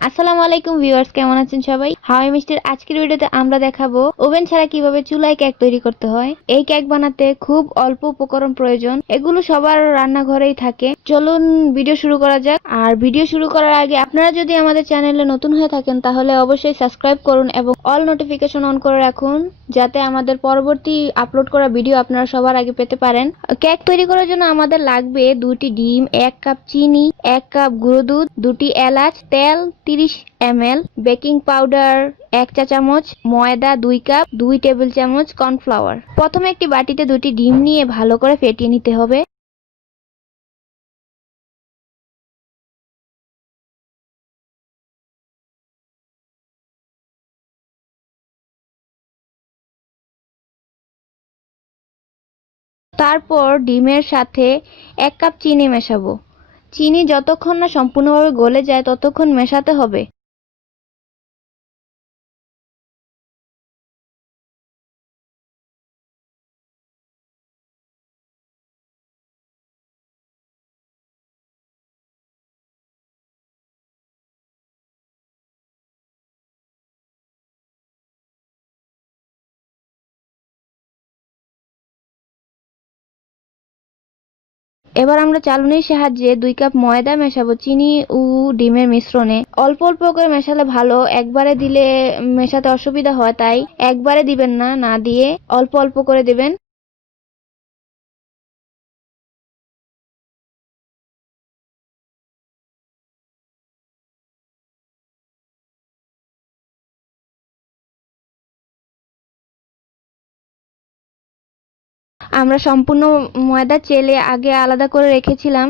আসসালামু আলাইকুম ভিউয়ার্স, কেমন আছেন সবাই? হাওয়াই মিষ্টির আজকের ভিডিওতে আমরা দেখাবো ওভেন ছাড়া কিভাবে চুলায় কেক তৈরি করতে হয়। এই কেক বানাতে খুব অল্প উপকরণ প্রয়োজন, এগুলো সবার রান্নাঘরেই থাকে। চলুন ভিডিও শুরু করা যাক। আর ভিডিও শুরু করার আগে আপনারা যদি আমাদের চ্যানেলে নতুন হয়ে থাকেন তাহলে অবশ্যই সাবস্ক্রাইব করুন এবং অল নোটিফিকেশন অন করে রাখুন, যাতে আমাদের পরবর্তী আপলোড করা ভিডিও আপনারা সবার আগে পেতে পারেন। কেক তৈরি করার জন্য আমাদের লাগবে 2টি ডিম, 1 কাপ চিনি, 1 কাপ গুঁড়ো দুধ, 2টি এলাচ, তেল 30 ml, বেকিং পাউডার 1 চা চামচ, ময়দা 2 কাপ, 2 টেবিল চামচ কর্নফ্লাওয়ার। প্রথমে একটি বাটিতে 2টি ডিম নিয়ে ভালো করে ফেটিয়ে নিতে হবে। তারপর ডিমের সাথে 1 কাপ চিনি মেশাবো। চিনি যতক্ষণ না সম্পূর্ণভাবে গলে যায় ততক্ষণ মেশাতে হবে। এবার আমরা চালনির সাহায্যে 2 কাপ ময়দা মেশাবো চিনি ও ডিমের মিশ্রণে। অল্প অল্প করে মেশালে ভালো, একবারে দিলে মেশাতে অসুবিধা হয়, তাই একবারে দিবেন না, না দিয়ে অল্প অল্প করে দিবেন। আমরা সম্পূর্ণ ময়দা চেলে আগে আলাদা করে রেখেছিলাম,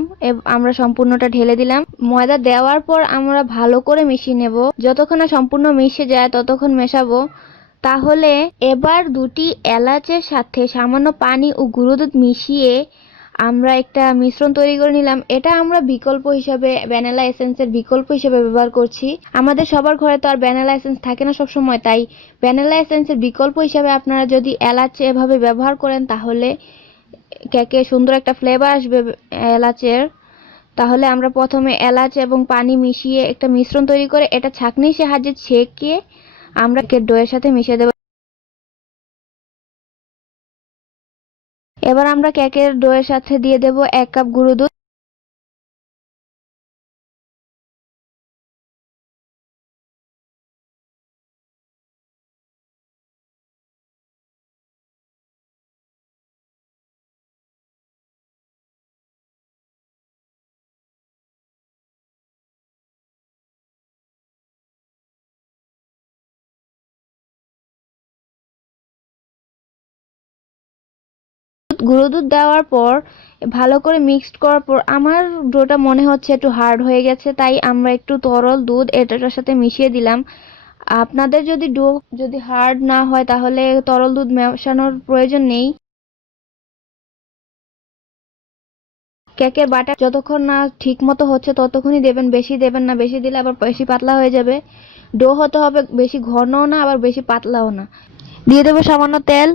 আমরা সম্পূর্ণটা ঢেলে দিলাম। ময়দা দেওয়ার পর আমরা ভালো করে মিশিয়ে নেব, যতক্ষণ না সম্পূর্ণ মিশে যায় ততক্ষণ মেশাবো। তাহলে এবার 2টি এলাচের সাথে সামান্য পানি ও গুঁড়ো দুধ মিশিয়ে আমরা একটা মিশ্রণ তৈরি করে নিলাম। এটা আমরা বিকল্প হিসাবে ভ্যানিলা এসেন্সের বিকল্প হিসেবে ব্যবহার করছি। আমাদের সবার ঘরে তো আর ভ্যানিলা এসেন্স থাকে না সব সময়, তাই ভ্যানিলা এসেন্সের বিকল্প হিসাবে আপনারা যদি এলাচ এভাবে ব্যবহার করেন তাহলে কেকে সুন্দর একটা ফ্লেভার আসবে এলাচের। তাহলে আমরা প্রথমে এলাচ এবং পানি মিশিয়ে একটা মিশ্রণ তৈরি করে এটা ছাঁকনির সাহায্যে ছেঁকে আমরা কেকের ডোয়ের সাথে মিশিয়ে দেব। এবার আমরা কেকের ডোয়ের সাথে দিয়ে দেব 1 কাপ গুঁড়ো দুধ। গুঁড়ো দুধ দেওয়ার পর ভালো করে মিক্সড করার পর আমার ডোটা মনে হচ্ছে একটু হার্ড হয়ে গেছে, তাই আমরা একটু তরল দুধ এটার সাথে মিশিয়ে দিলাম। আপনাদের যদি ডো যদি হার্ড না হয় তাহলে তরল দুধ মেশানোর প্রয়োজন নেই। কেকের বাটার যতক্ষণ না ঠিক মতো হচ্ছে ততক্ষণই দেবেন, বেশি দেবেন না, বেশি দিলে আবার বেশি পাতলা হয়ে যাবে। ডো হতে হবে বেশি ঘনও না আবার বেশি পাতলাও না। দিয়ে দেবো সামান্য তেল।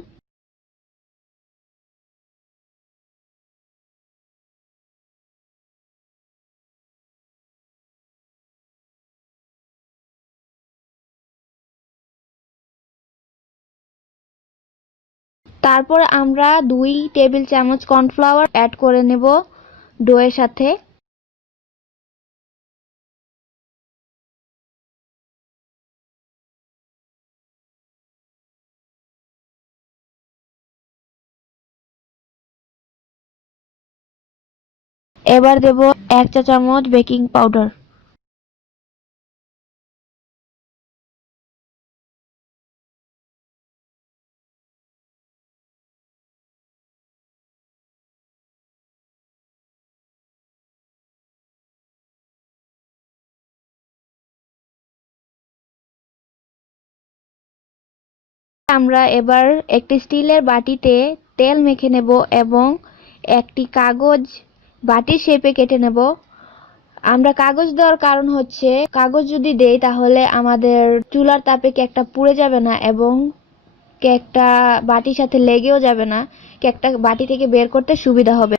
তারপর আমরা 2 টেবিল চামচ কর্নফ্লাওয়ার অ্যাড করে নেব ডোয়ের সাথে। এবার দেব 1 চা চামচ বেকিং পাউডার। আমরা এবার একটি স্টিলের বাটিতে তেল মেখে নেব এবং একটি কাগজ বাটির শেপে কেটে নেব। আমরা কাগজ দেওয়ার কারণ হচ্ছে কাগজ যদি দেই তাহলে আমাদের চুলার তাপে কেকটা পুড়ে যাবে না এবং কেকটা বাটির সাথে লেগেও যাবে না, কেকটা বাটি থেকে বের করতে সুবিধা হবে।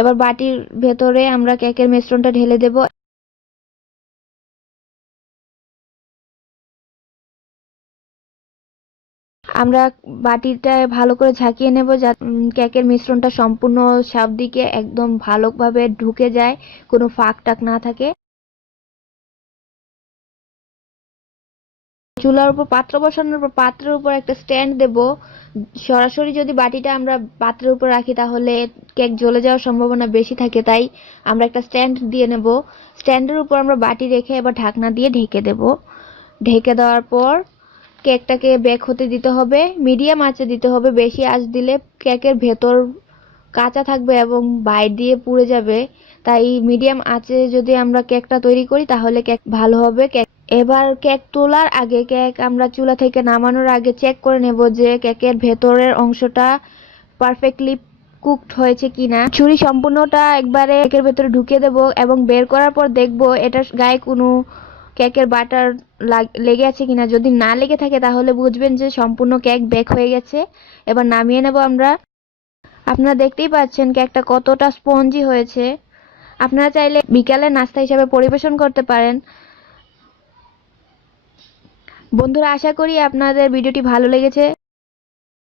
এবার বাটির ভেতরে আমরা কেকের মিশ্রণটা ঢেলে দেব। আমরা বাটিটায় ভালো করে ঝাঁকিয়ে নেব যাতে কেকের মিশ্রণটা সম্পূর্ণ সব দিকে একদম ভালোভাবে ঢুকে যায়, কোনো ফাঁক টাক না থাকে। চুলার উপর পাত্র বসানোর পর পাত্রের উপর একটা স্ট্যান্ড দেব। সরাসরি যদি বাটিটা আমরা পাত্রের উপর রাখি তাহলে কেক জ্বলে যাওয়ার সম্ভাবনা বেশি থাকে, তাই আমরা একটা স্ট্যান্ড দিয়ে নেব। স্ট্যান্ডের উপর আমরা বাটি রেখে এবার ঢাকনা দিয়ে ঢেকে দেব। ঢেকে দেওয়ার পর কেকটাকে বেক হতে দিতে হবে, মিডিয়াম আঁচে দিতে হবে। বেশি আঁচ দিলে কেকের ভেতর কাঁচা থাকবে এবং বাইরে দিয়ে পুড়ে যাবে, তাই মিডিয়াম আঁচে যদি আমরা কেকটা তৈরি করি তাহলে কেক ভালো হবে। এবার কেক তোলার আগে, কেক আমরা চুলা থেকে নামানোর আগে চেক করে নেব যে কেকের ভেতরের অংশটা পারফেক্টলি কুকড হয়েছে কিনা। ছুরি সম্পূর্ণটা একবারে কেকের ভেতরে ঢুকিয়ে দেব এবং বের করার পর দেখব এটার গায়ে কোনো কেকের বাটার লেগে আছে কিনা। যদি না লেগে থাকে তাহলে বুঝবেন যে সম্পূর্ণ কেক বেক হয়ে গেছে। এবার নামিয়ে নেব আমরা। আপনারা দেখতেই পাচ্ছেন কেকটা কতটা স্পঞ্জি হয়েছে। আপনারা চাইলে বিকালের নাস্তা হিসেবে পরিবেশন করতে পারেন। বন্ধুরা, আশা করি আপনাদের ভিডিওটি ভালো লেগেছে।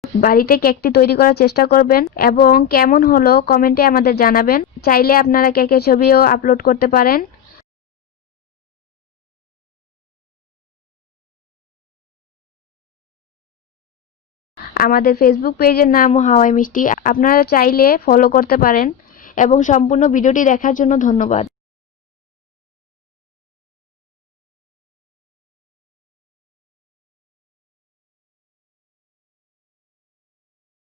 বাড়িতে কেকটি তৈরি করার চেষ্টা করবেন এবং কেমন হলো কমেন্টে আমাদের জানাবেন। চাইলে আপনারা কেকের ছবিও আপলোড করতে পারেন। আমাদের ফেসবুক পেজের নাম হাওয়াই মিষ্টি, আপনারা চাইলে ফলো করতে পারেন এবং সম্পূর্ণ ভিডিওটি দেখার জন্য ধন্যবাদ।